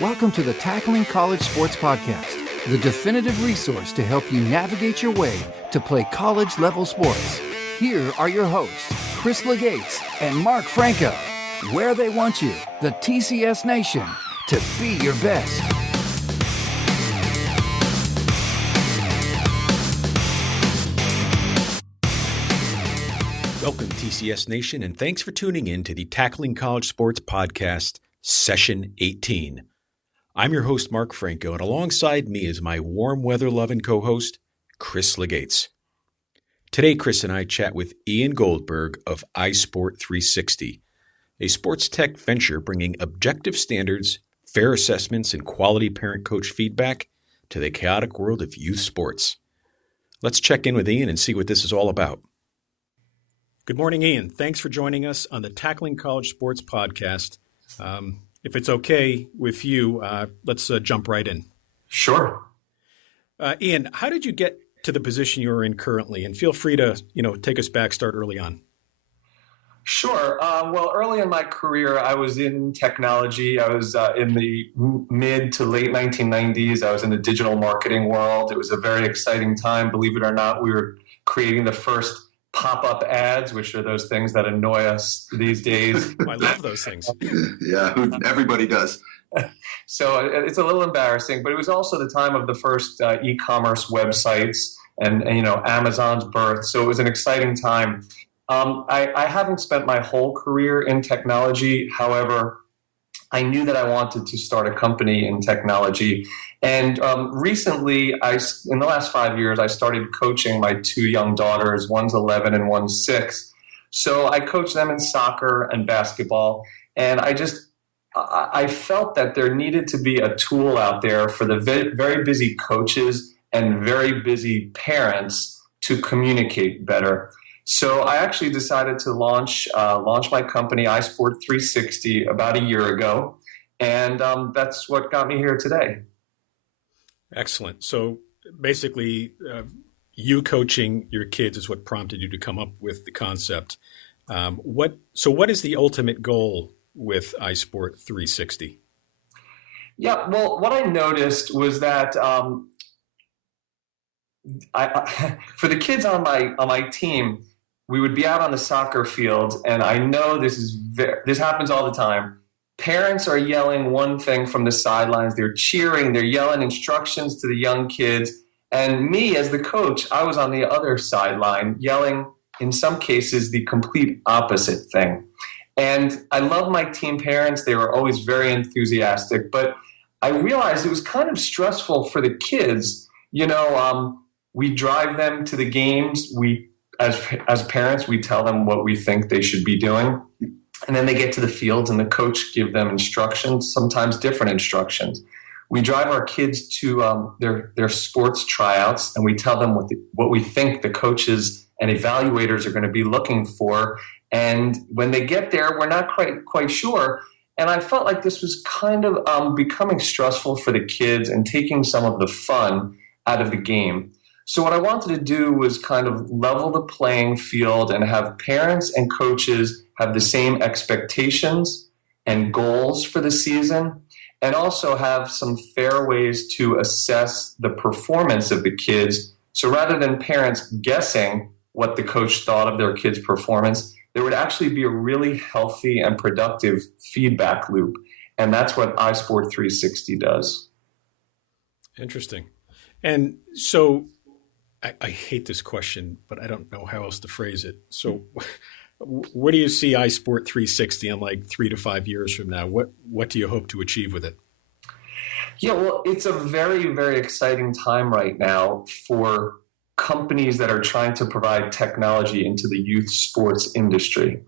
Welcome to the Tackling College Sports Podcast, the definitive resource to help you navigate your way to play college-level sports. Here are your hosts, Chris Legates and Mark Franco, where they want you, the TCS Nation, to be your best. Welcome, TCS Nation, and thanks for tuning in to the Tackling College Sports Podcast, Session 18. I'm your host, Mark Franco, and alongside me is my warm weather-loving co-host, Chris Legates. Today, Chris and I chat with Ian Goldberg of iSport 360, a sports tech venture bringing objective standards, fair assessments, and quality parent-coach feedback to the chaotic world of youth sports. Let's check in with Ian and see what this is all about. Good morning, Ian. Thanks for joining us on the Tackling College Sports Podcast. If it's okay with you, let's jump right in. Sure. Ian, how did you get to the position you're in currently? And feel free to, take us back, start early on. Sure. Well, early in my career, I was in technology. I was in the mid to late 1990s. I was in the digital marketing world. It was a very exciting time. Believe it or not, we were creating the first pop-up ads, which are those things that annoy us these days. I love those things. Yeah, everybody does. So it's a little embarrassing, but it was also the time of the first e-commerce websites and Amazon's birth. So it was an exciting time. I haven't spent my whole career in technology. However, I knew that I wanted to start a company in technology. And recently, in the last 5 years, I started coaching my two young daughters. One's 11 and one's 6. So I coach them in soccer and basketball. And I felt that there needed to be a tool out there for the very busy coaches and very busy parents to communicate better. So I actually decided to launch my company, iSport 360, about a year ago. And that's what got me here today. Excellent. So basically, you coaching your kids is what prompted you to come up with the concept. What is the ultimate goal with iSport 360? Yeah, well, what I noticed was that for the kids on my team, we would be out on the soccer field, and I know this happens all the time. Parents are yelling one thing from the sidelines. They're cheering, they're yelling instructions to the young kids. And me, as the coach, I was on the other sideline yelling, in some cases, the complete opposite thing. And I love my team parents. They were always very enthusiastic. But I realized it was kind of stressful for the kids. We drive them to the games. As parents, we tell them what we think they should be doing. And then they get to the fields and the coach give them instructions, sometimes different instructions. We drive our kids to their sports tryouts, and we tell them what we think the coaches and evaluators are going to be looking for. And when they get there, we're not quite sure. And I felt like this was kind of becoming stressful for the kids and taking some of the fun out of the game. So what I wanted to do was kind of level the playing field and have parents and coaches have the same expectations and goals for the season, and also have some fair ways to assess the performance of the kids. So rather than parents guessing what the coach thought of their kids' performance, there would actually be a really healthy and productive feedback loop. And that's what iSport 360 does. Interesting. And so I hate this question, but I don't know how else to phrase it. So where do you see iSport 360 in like 3 to 5 years from now? What do you hope to achieve with it? Yeah, well, it's a very, very exciting time right now for companies that are trying to provide technology into the youth sports industry.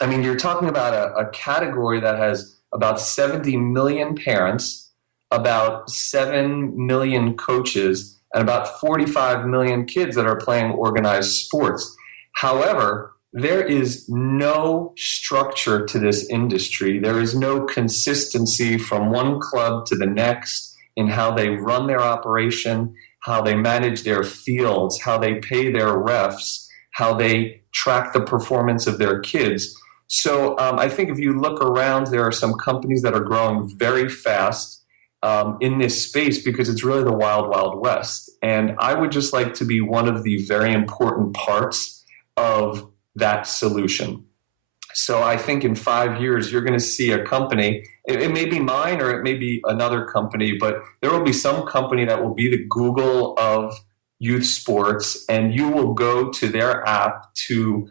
I mean, you're talking about a category that has about 70 million parents, about 7 million coaches, and about 45 million kids that are playing organized sports. However, there is no structure to this industry. There is no consistency from one club to the next in how they run their operation, how they manage their fields, how they pay their refs, how they track the performance of their kids. So I think if you look around, there are some companies that are growing very fast in this space because it's really the wild, wild west. And I would just like to be one of the very important parts of that solution. So I think in 5 years, you're going to see a company, it may be mine or it may be another company, but there will be some company that will be the Google of youth sports, and you will go to their app to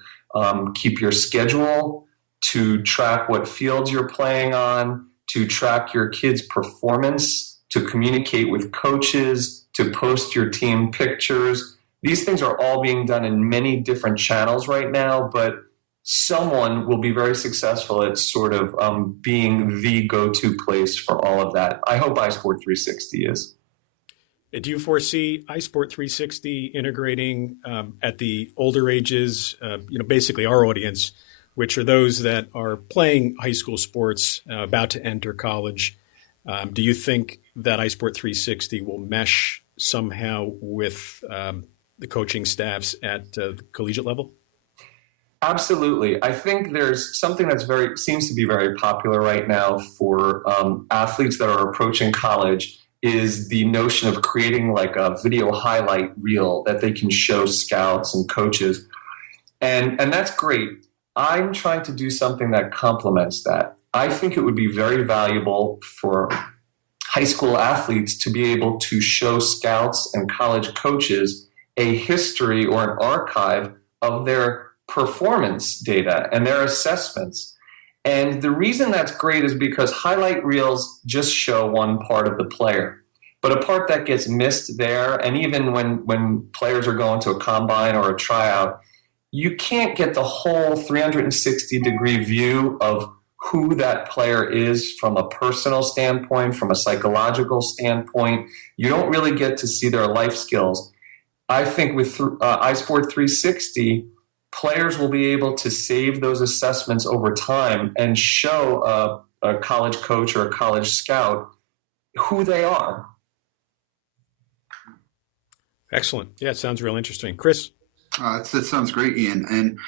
keep your schedule, to track what fields you're playing on, to track your kids' performance, to communicate with coaches, to post your team pictures. These things are all being done in many different channels right now, but someone will be very successful at sort of being the go-to place for all of that. I hope iSport 360 is. Do you foresee iSport 360 integrating at the older ages, basically our audience, which are those that are playing high school sports, about to enter college? Do you think that iSport 360 will mesh somehow with the coaching staffs at the collegiate level? Absolutely. I think there's something that's seems to be very popular right now for athletes that are approaching college is the notion of creating like a video highlight reel that they can show scouts and coaches. And that's great. I'm trying to do something that complements that. I think it would be very valuable for high school athletes to be able to show scouts and college coaches a history or an archive of their performance data and their assessments. And the reason that's great is because highlight reels just show one part of the player, but a part that gets missed there, and even when players are going to a combine or a tryout, you can't get the whole 360-degree view of who that player is from a personal standpoint, from a psychological standpoint. You don't really get to see their life skills. I think with iSport 360, players will be able to save those assessments over time and show a college coach or a college scout who they are. Excellent. Yeah, it sounds real interesting. Chris? That sounds great, Ian. And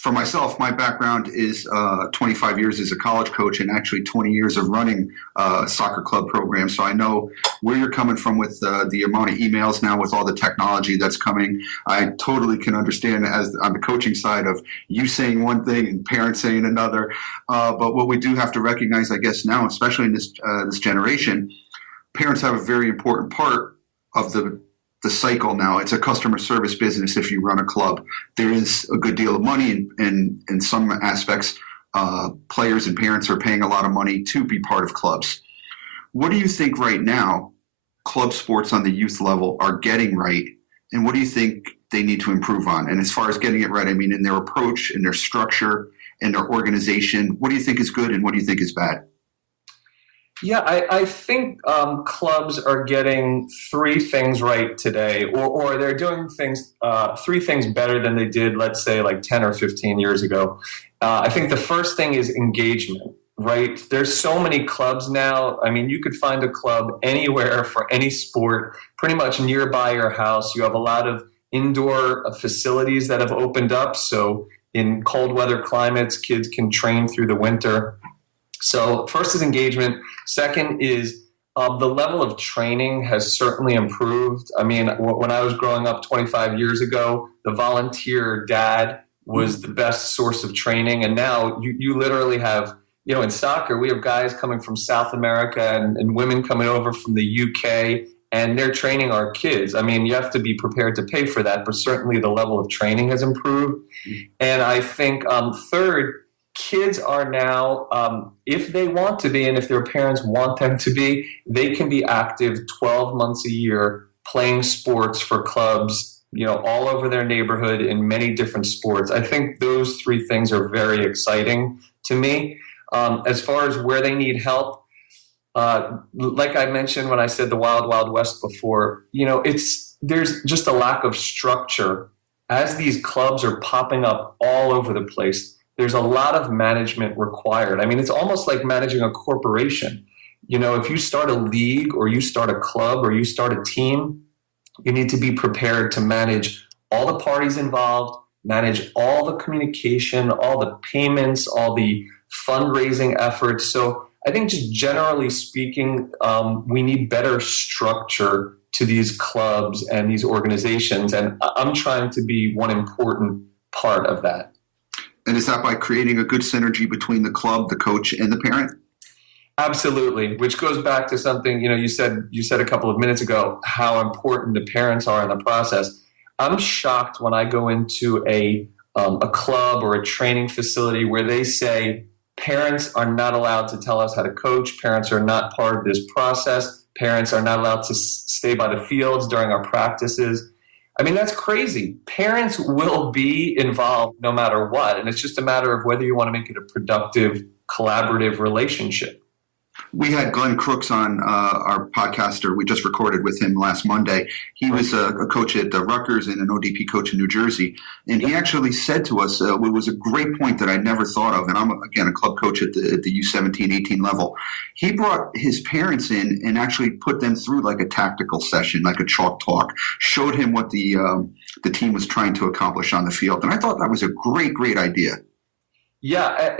for myself, my background is 25 years as a college coach and actually 20 years of running a soccer club program. So I know where you're coming from with the amount of emails now with all the technology that's coming. I totally can understand as on the coaching side of you saying one thing and parents saying another. But what we do have to recognize, I guess now, especially in this generation, parents have a very important part of the cycle now. It's a customer service business if you run a club. There is a good deal of money, and in some aspects, players and parents are paying a lot of money to be part of clubs. What do you think right now club sports on the youth level are getting right, and what do you think they need to improve on? And as far as getting it right, I mean in their approach, in their structure, in their organization, what do you think is good and what do you think is bad? Yeah, I think clubs are getting three things right today, or they're doing three things better than they did, let's say, like 10 or 15 years ago. I think the first thing is engagement, right? There's so many clubs now. I mean, you could find a club anywhere for any sport, pretty much nearby your house. You have a lot of indoor facilities that have opened up. So in cold weather climates, kids can train through the winter. So first is engagement. Second is the level of training has certainly improved. I mean, when I was growing up 25 years ago, the volunteer dad was the best source of training. And now you literally have, in soccer, we have guys coming from South America and women coming over from the UK, and they're training our kids. I mean, you have to be prepared to pay for that, but certainly the level of training has improved. And I think third, kids are now, if they want to be and if their parents want them to be, they can be active 12 months a year playing sports for clubs, all over their neighborhood in many different sports. I think those three things are very exciting to me. As far as where they need help, like I mentioned when I said the Wild Wild West before, there's just a lack of structure. As these clubs are popping up all over the place, there's a lot of management required. I mean, it's almost like managing a corporation. If you start a league or you start a club or you start a team, you need to be prepared to manage all the parties involved, manage all the communication, all the payments, all the fundraising efforts. So I think just generally speaking, we need better structure to these clubs and these organizations. And I'm trying to be one important part of that. And is that by creating a good synergy between the club, the coach, and the parent? Absolutely, which goes back to something, you said a couple of minutes ago, how important the parents are in the process. I'm shocked when I go into a club or a training facility where they say parents are not allowed to tell us how to coach. Parents are not part of this process. Parents are not allowed to stay by the fields during our practices. I mean, that's crazy. Parents will be involved no matter what. And it's just a matter of whether you want to make it a productive, collaborative relationship. We had Glenn Crooks on our podcaster. We just recorded with him last Monday. He was a coach at Rutgers and an ODP coach in New Jersey. And he actually said to us, it was a great point that I never thought of. And I'm, again, a club coach at the U17, 18 level. He brought his parents in and actually put them through like a tactical session, like a chalk talk, showed him what the team was trying to accomplish on the field. And I thought that was a great, great idea. Yeah,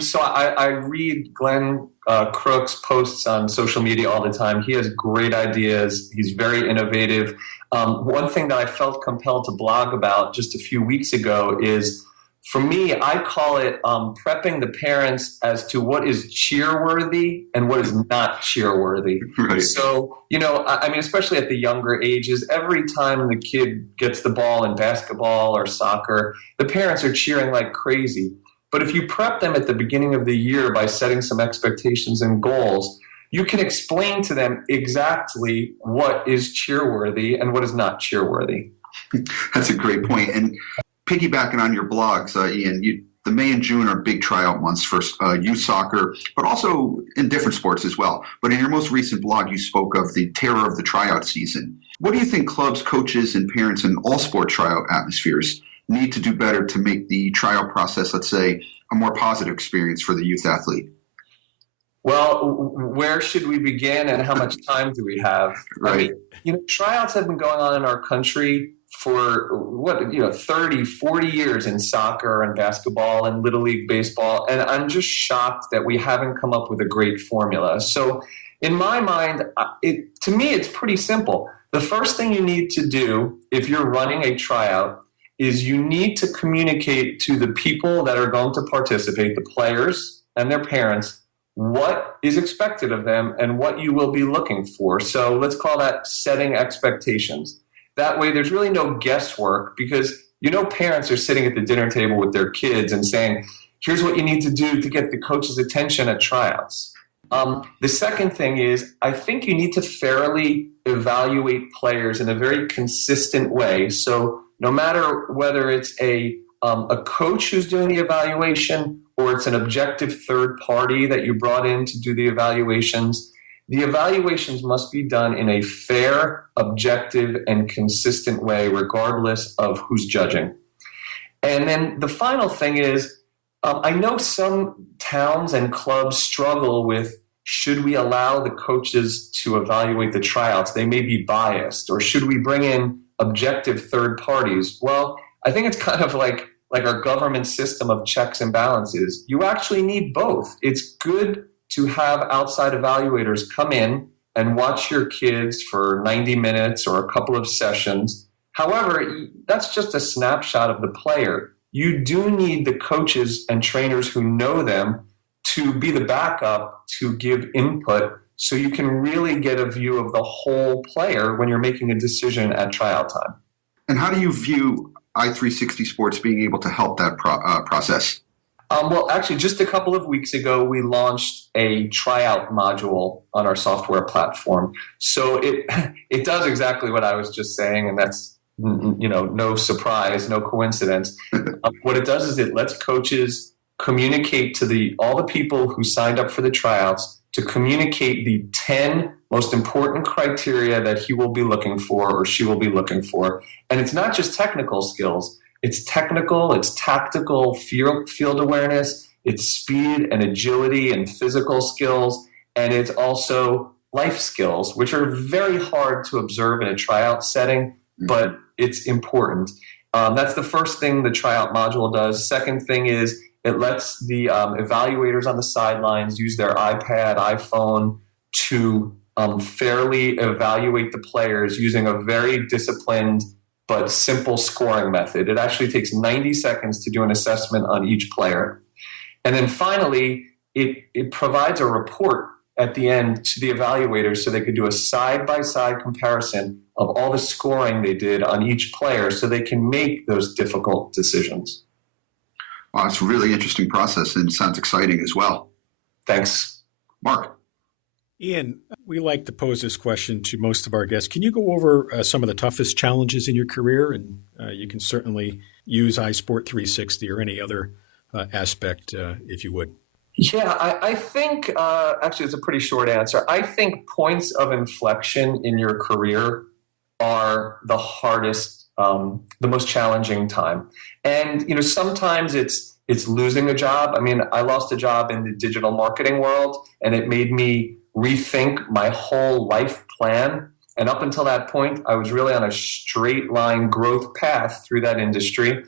so I read Glenn Crooks' posts on social media all the time. He has great ideas. He's very innovative. One thing that I felt compelled to blog about just a few weeks ago is, for me, I call it prepping the parents as to what is cheer-worthy and what is not cheer-worthy. Right. So, I mean, especially at the younger ages, every time the kid gets the ball in basketball or soccer, the parents are cheering like crazy. But if you prep them at the beginning of the year by setting some expectations and goals, you can explain to them exactly what is cheer-worthy and what is not cheer-worthy. That's a great point. And piggybacking on your blogs, Ian, the May and June are big tryout months for youth soccer, but also in different sports as well. But in your most recent blog, you spoke of the terror of the tryout season. What do you think clubs, coaches, and parents in all sport tryout atmospheres need to do better to make the tryout process, let's say, a more positive experience for the youth athlete? Well, where should we begin and how much time do we have? Right. I mean, tryouts have been going on in our country for 30, 40 years in soccer and basketball and Little League baseball. And I'm just shocked that we haven't come up with a great formula. So in my mind, to me, it's pretty simple. The first thing you need to do if you're running a tryout is you need to communicate to the people that are going to participate, the players and their parents, what is expected of them and what you will be looking for. So let's call that setting expectations. That way there's really no guesswork, because parents are sitting at the dinner table with their kids and saying, here's what you need to do to get the coach's attention at tryouts. The second thing is, I think you need to fairly evaluate players in a very consistent way. So no matter whether it's a coach who's doing the evaluation or it's an objective third party that you brought in to do the evaluations must be done in a fair, objective, and consistent way, regardless of who's judging. And then the final thing is, I know some towns and clubs struggle with, should we allow the coaches to evaluate the tryouts? They may be biased. Or should we bring in objective third parties? Well, I think it's kind of like our government system of checks and balances. You actually need both. It's good to have outside evaluators come in and watch your kids for 90 minutes or a couple of sessions. However, that's just a snapshot of the player. You do need the coaches and trainers who know them to be the backup to give input, so you can really get a view of the whole player when you're making a decision at tryout time. And how do you view i360 Sports being able to help that process? Well, actually, just a couple of weeks ago, we launched a tryout module on our software platform. So it does exactly what I was just saying, and that's no surprise, no coincidence. What it does is it lets coaches communicate to all the people who signed up for the tryouts, to communicate the 10 most important criteria that he will be looking for or she will be looking for. And it's not just technical skills. It's technical, it's tactical field awareness, it's speed and agility and physical skills, and it's also life skills, which are very hard to observe in a tryout setting, but it's important. That's the first thing the tryout module does. Second thing is it lets the evaluators on the sidelines use their iPad, iPhone to fairly evaluate the players using a very disciplined but simple scoring method. It actually takes 90 seconds to do an assessment on each player. And then finally, it provides a report at the end to the evaluators so they could do a side-by-side comparison of all the scoring they did on each player so they can make those difficult decisions. Wow, it's a really interesting process and sounds exciting as well. Thanks. Mark. Ian, we like to pose this question to most of our guests. Can you go over some of the toughest challenges in your career? And you can certainly use iSport 360 or any other aspect, if you would. Yeah, I think, actually, it's a pretty short answer. I think points of inflection in your career are the hardest, the most challenging time. And, sometimes it's losing a job. I mean, I lost a job in the digital marketing world, and it made me rethink my whole life plan. And up until that point, I was really on a straight line growth path through that industry.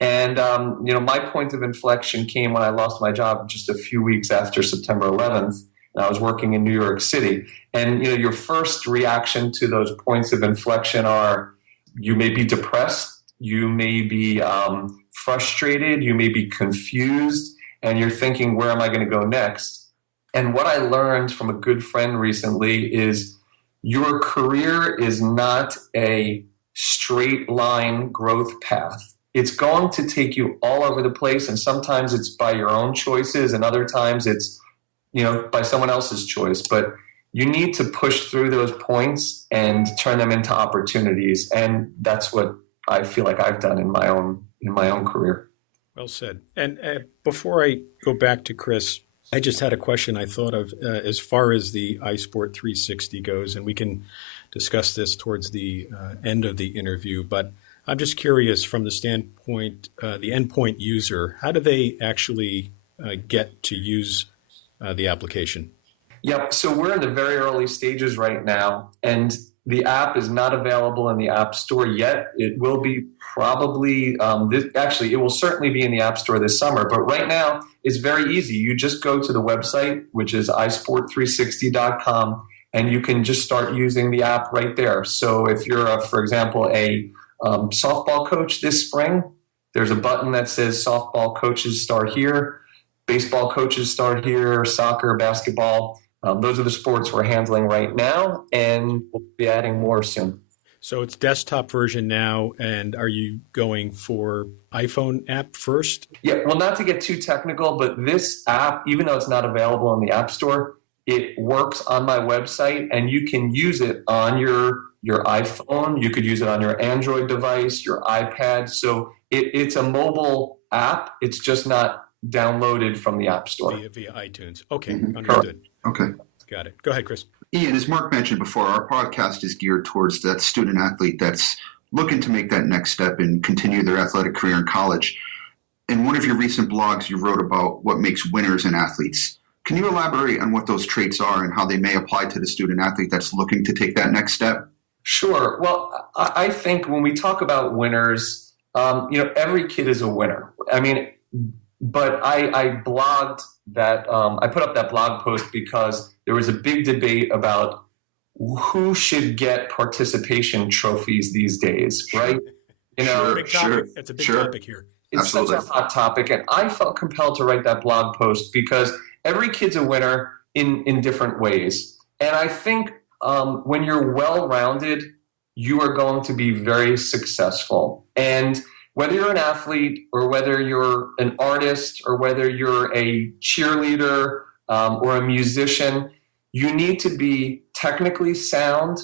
And, my point of inflection came when I lost my job just a few weeks after September 11th. And I was working in New York City. And, your first reaction to those points of inflection are you may be depressed, you may be frustrated, you may be confused, and you're thinking, where am I going to go next? And what I learned from a good friend recently is your career is not a straight line growth path. It's going to take you all over the place, and sometimes it's by your own choices, and other times it's, by someone else's choice. But you need to push through those points and turn them into opportunities, and that's what I feel like I've done in my own career. Well said. And before I go back to Chris, I just had a question I thought of as far as the iSport 360 goes, and we can discuss this towards the end of the interview. But I'm just curious from the standpoint, the endpoint user, how do they actually get to use the application? Yep. So we're in the very early stages right now, and the app is not available in the App Store yet. It will be probably, it will certainly be in the App Store this summer. But right now, it's very easy. You just go to the website, which is isport360.com, and you can just start using the app right there. So if you're, for example, a softball coach this spring, there's a button that says softball coaches start here, baseball coaches start here, soccer, basketball. Those are the sports we're handling right now, and we'll be adding more soon. So it's desktop version now, and are you going for iPhone app first? Yeah, well, not to get too technical, but this app, even though it's not available in the App Store, it works on my website, and you can use it on your iPhone. You could use it on your Android device, your iPad. So it's a mobile app. It's just not downloaded from the App Store. Via iTunes. Okay, understood. Okay. Got it. Go ahead, Chris. Ian, as Mark mentioned before, our podcast is geared towards that student athlete that's looking to make that next step and continue their athletic career in college. In one of your recent blogs, you wrote about what makes winners in athletes. Can you elaborate on what those traits are and how they may apply to the student athlete that's looking to take that next step? Sure. Well, I think when we talk about winners, every kid is a winner. I mean, but I blogged that, I put up that blog post because there was a big debate about who should get participation trophies these days, right? Sure. It's a big topic here. It's Absolutely. such a hot topic, and I felt compelled to write that blog post because every kid's a winner in different ways. And I think when you're well-rounded, you are going to be very successful. And whether you're an athlete or whether you're an artist or whether you're a cheerleader or a musician, you need to be technically sound,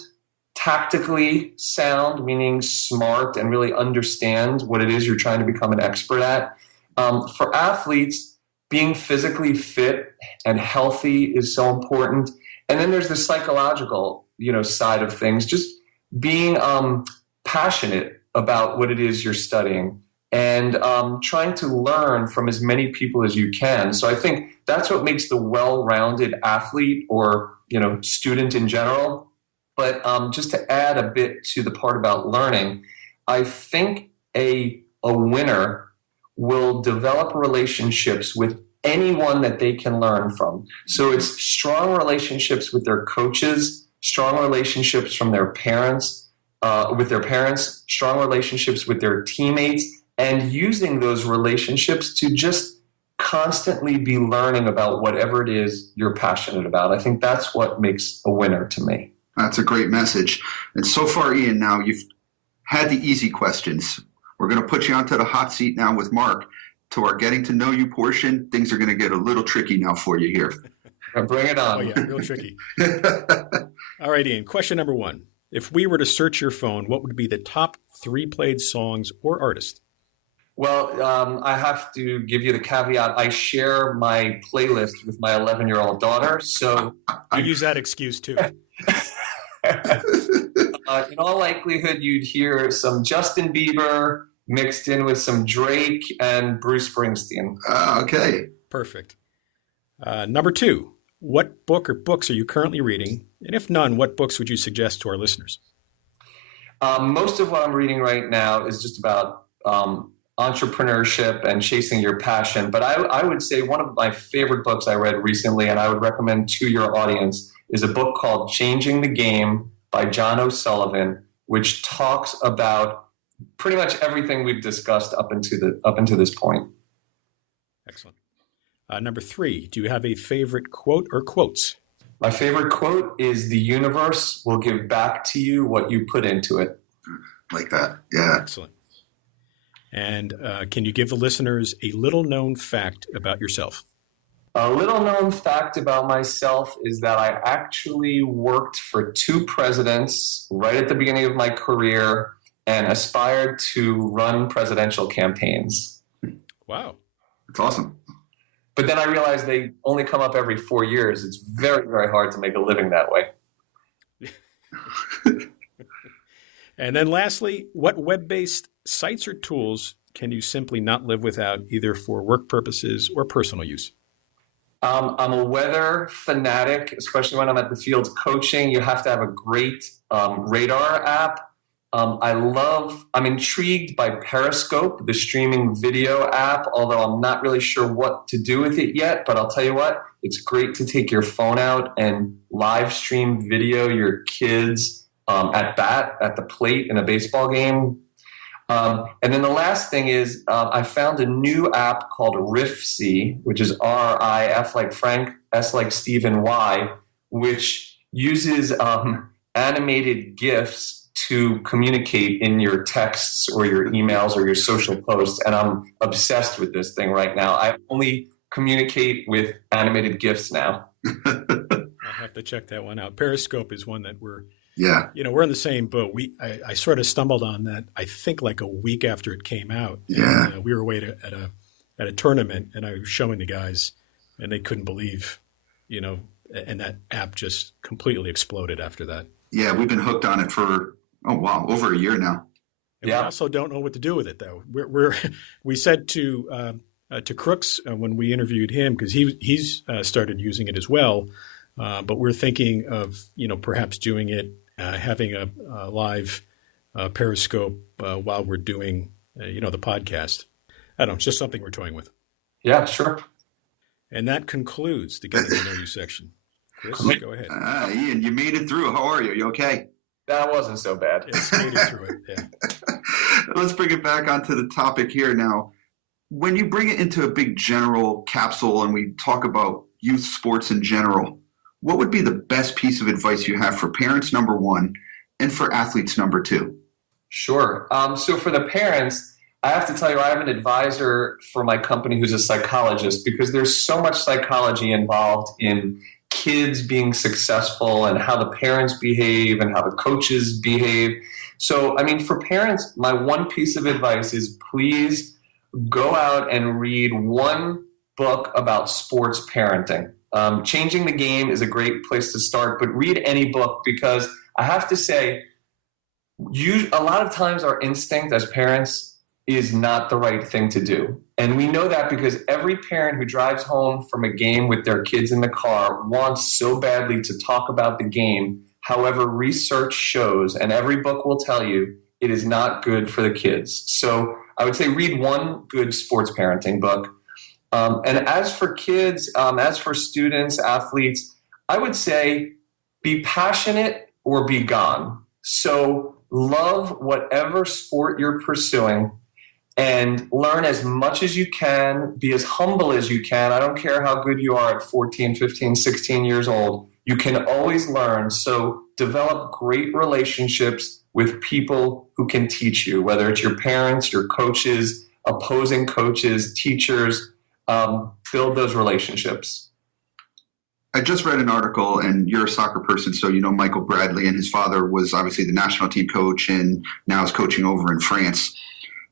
tactically sound, meaning smart and really understand what it is you're trying to become an expert at. For athletes, being physically fit and healthy is so important. And then there's the psychological, side of things, just being passionate about what it is you're studying and trying to learn from as many people as you can. So I think that's what makes the well-rounded athlete or, student in general. But just to add a bit to the part about learning, I think a winner will develop relationships with anyone that they can learn from. So it's strong relationships with their coaches, strong relationships from their parents, strong relationships with their teammates, and using those relationships to just constantly be learning about whatever it is you're passionate about. I think that's what makes a winner to me. That's a great message. And so far, Ian, now you've had the easy questions. We're going to put you onto the hot seat now with Mark. To our getting to know you portion, things are going to get a little tricky now for you here. Bring it on. Oh, yeah, real tricky. All right, Ian, question number 1. If we were to search your phone, what would be the top 3 played songs or artists? Well, I have to give you the caveat. I share my playlist with my 11-year-old daughter, so I use that excuse too. In all likelihood, you'd hear some Justin Bieber mixed in with some Drake and Bruce Springsteen. Okay. Perfect. Number 2, what book or books are you currently reading? And if none, what books would you suggest to our listeners? Most of what I'm reading right now is just about entrepreneurship and chasing your passion. But I would say one of my favorite books I read recently, and I would recommend to your audience, is a book called Changing the Game by John O'Sullivan, which talks about pretty much everything we've discussed up into this point. Excellent. Number 3, do you have a favorite quote or quotes? My favorite quote is, "The universe will give back to you what you put into it." Like that. Yeah. Excellent. And can you give the listeners a little known fact about yourself? A little known fact about myself is that I actually worked for 2 presidents right at the beginning of my career and aspired to run presidential campaigns. Wow. That's awesome. But then I realized they only come up every 4 years. It's very, very hard to make a living that way. And then lastly, what web-based sites or tools can you simply not live without, either for work purposes or personal use? I'm a weather fanatic, especially when I'm at the field coaching. You have to have a great radar app. I'm intrigued by Periscope, the streaming video app, although I'm not really sure what to do with it yet. But I'll tell you what, it's great to take your phone out and live stream video your kids at bat, at the plate in a baseball game. And then the last thing is I found a new app called RIFC, which is RIF like Frank, S like Stephen, Y, which uses animated GIFs to communicate in your texts or your emails or your social posts. And I'm obsessed with this thing right now. I only communicate with animated GIFs now. I'll have to check that one out. Periscope is one that we're in the same boat. I sort of stumbled on that, I think, like a week after it came out. Yeah. And, we were away at a tournament, and I was showing the guys, and they couldn't believe, and that app just completely exploded after that. Yeah, we've been hooked on it for, over a year now. And we also don't know what to do with it, though. We said to Crooks when we interviewed him, because he's started using it as well, but we're thinking of perhaps doing it, having a live Periscope while we're doing the podcast. I don't know, it's just something we're toying with. Yeah, sure. And that concludes the Getting to Know You section. Chris, go ahead. Ian, you made it through. How are you? You okay? That wasn't so bad. Yeah, skated through it. Yeah. Let's bring it back onto the topic here now. When you bring it into a big general capsule and we talk about youth sports in general, what would be the best piece of advice you have for parents, number 1, and for athletes, number 2? Sure. So for the parents, I have to tell you, I have an advisor for my company who's a psychologist, because there's so much psychology involved in kids being successful and how the parents behave and how the coaches behave. So, for parents, my one piece of advice is please go out and read one book about sports parenting. Changing the Game is a great place to start, but read any book, because I have to say, a lot of times our instinct as parents is not the right thing to do. And we know that because every parent who drives home from a game with their kids in the car wants so badly to talk about the game. However, research shows, and every book will tell you, it is not good for the kids. So I would say read one good sports parenting book. And as for kids, as for students, athletes, I would say be passionate or be gone. So love whatever sport you're pursuing and learn as much as you can, be as humble as you can. I don't care how good you are at 14, 15, 16 years old. You can always learn. So develop great relationships with people who can teach you, whether it's your parents, your coaches, opposing coaches, teachers. Build those relationships. I just read an article, and you're a soccer person, so you know Michael Bradley, and his father was obviously the national team coach and now is coaching over in France.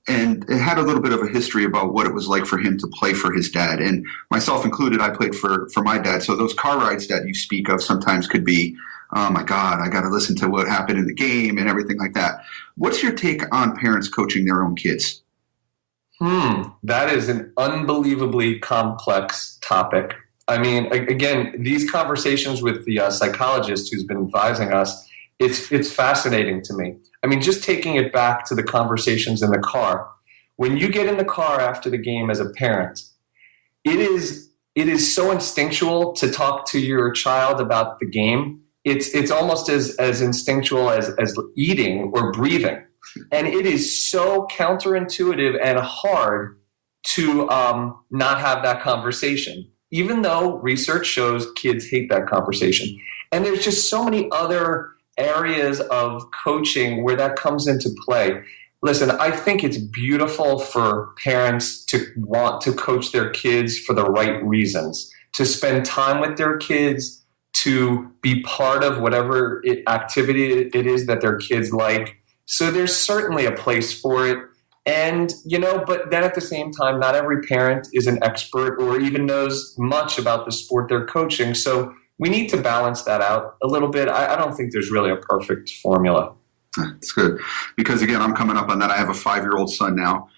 And it had a little bit of a history about what it was like for him to play for his dad. And myself included, I played for my dad. So those car rides that you speak of sometimes could be, oh my God, I got to listen to what happened in the game and everything like that. What's your take on parents coaching their own kids? That is an unbelievably complex topic. I mean, again, these conversations with the psychologist who's been advising us, it's fascinating to me. I mean, just taking it back to the conversations in the car. When you get in the car after the game as a parent, it is so instinctual to talk to your child about the game. It's almost as instinctual as eating or breathing. And it is so counterintuitive and hard to not have that conversation, even though research shows kids hate that conversation. And there's just so many other areas of coaching where that comes into play. Listen, I think it's beautiful for parents to want to coach their kids for the right reasons, to spend time with their kids, to be part of whatever activity it is that their kids like. So there's certainly a place for it. And, but then at the same time, not every parent is an expert or even knows much about the sport they're coaching. So we need to balance that out a little bit. I don't think there's really a perfect formula. That's good. Because, again, I'm coming up on that. I have a 5-year-old son now.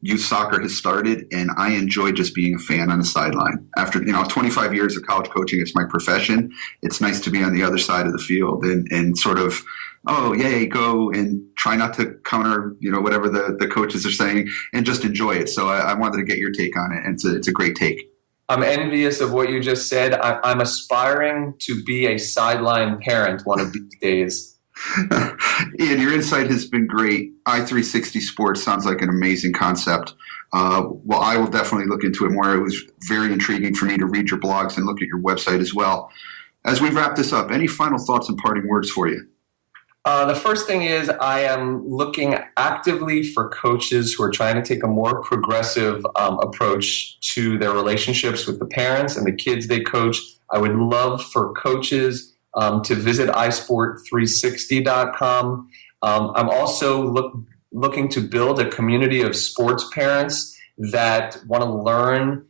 Youth soccer has started, and I enjoy just being a fan on the sideline. After 25 years of college coaching, it's my profession. It's nice to be on the other side of the field and sort of, oh, yay, go, and try not to counter, whatever the coaches are saying, and just enjoy it. So I wanted to get your take on it, and it's a great take. I'm envious of what you just said. I'm aspiring to be a sideline parent one of these days. Ian, your insight has been great. I360 Sports sounds like an amazing concept. Well, I will definitely look into it more. It was very intriguing for me to read your blogs and look at your website as well. As we wrap this up, any final thoughts and parting words for you? The first thing is I am looking actively for coaches who are trying to take a more progressive approach to their relationships with the parents and the kids they coach. I would love for coaches to visit isport360.com. I'm also looking to build a community of sports parents that want to learn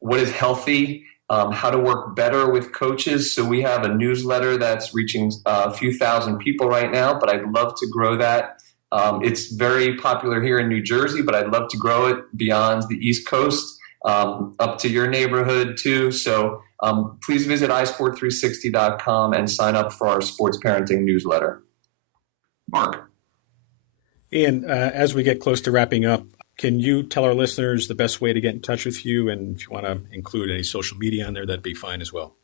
what is healthy, how to work better with coaches. So we have a newsletter that's reaching a few thousand people right now, but I'd love to grow that. It's very popular here in New Jersey, but I'd love to grow it beyond the East Coast, up to your neighborhood too. So please visit isport360.com and sign up for our sports parenting newsletter. Mark. Ian, as we get close to wrapping up, can you tell our listeners the best way to get in touch with you? And if you want to include any social media on there, that'd be fine as well.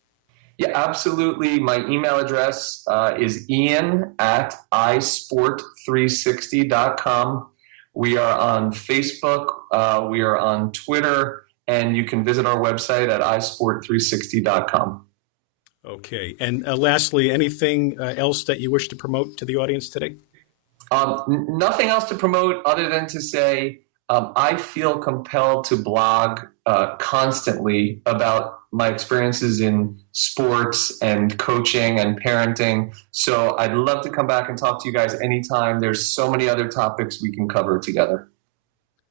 Yeah, absolutely. My email address is ian@isport360.com. We are on Facebook. We are on Twitter. And you can visit our website at isport360.com. Okay. And lastly, anything else that you wish to promote to the audience today? Nothing else to promote other than to say I feel compelled to blog constantly about my experiences in sports and coaching and parenting. So I'd love to come back and talk to you guys anytime. There's so many other topics we can cover together.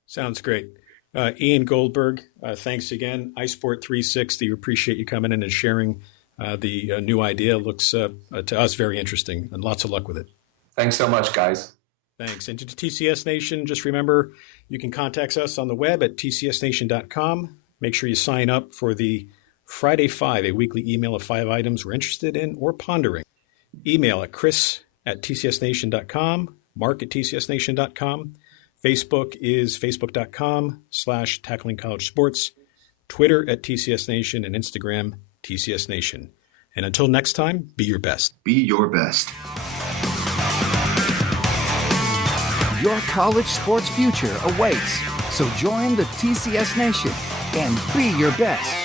Sounds great. Ian Goldberg, thanks again. iSport360, appreciate you coming in and sharing the new idea. Looks to us very interesting, and lots of luck with it. Thanks so much, guys. Thanks. And to TCS Nation, just remember you can contact us on the web at tcsnation.com. Make sure you sign up for the Friday 5, a weekly email of 5 items we're interested in or pondering. Email at chris@tcsnation.com. mark@tcsnation.com. Facebook is facebook.com/tacklingcollegesports. Twitter @TCSNation, and Instagram, TCSNation. And until next time, be your best. Be your best. Your college sports future awaits. So join the TCS Nation and be your best.